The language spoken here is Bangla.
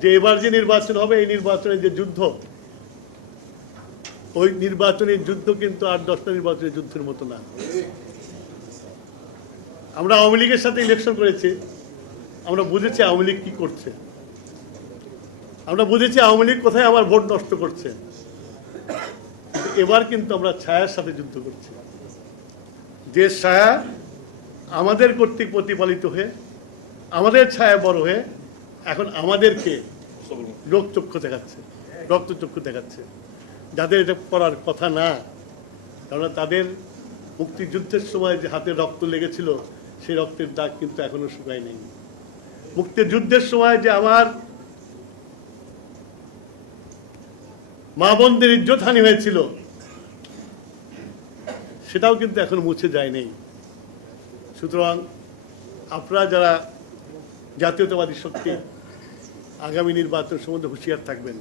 যে এবার যে নির্বাচন হবে, এই নির্বাচনের যে যুদ্ধ, ওই নির্বাচনের যুদ্ধ কিন্তু আর দশটা নির্বাচনের যুদ্ধের মতো না। আমরা আওয়ামী লীগের সাথে ইলেকশন করেছি। আমরা বুঝেছি আওয়ামী লীগ কি করছে। আমরা বুঝেছি আওয়ামী লীগ কোথায় আমার ভোট নষ্ট করছে। এবার কিন্তু আমরা ছায়ার সাথে যুদ্ধ করছি। যে ছায়া আমাদের কর্তৃক প্রতিপালিত হয়ে, আমাদের ছায়া বড় হয়ে এখন আমাদেরকে রোগচক্ষু দেখাচ্ছে রক্তচক্ষু দেখাচ্ছে। যাদের এটা করার কথা না কেননা তাদের মুক্তিযুদ্ধের সময় যে হাতে রক্ত লেগেছিল সেই রক্তের দাগ কিন্তু এখনও শুকায় নেই। মুক্তিযুদ্ধের সময় যে আমার মা বোনদের ইজ্জতহানি হয়েছিল সেটাও কিন্তু এখন মুছে যায় নেই। সুতরাং আপনারা যারা জাতীয়তাবাদী শক্তি আগামী নির্বাচন সম্বন্ধে হুঁশিয়ার থাকবেন।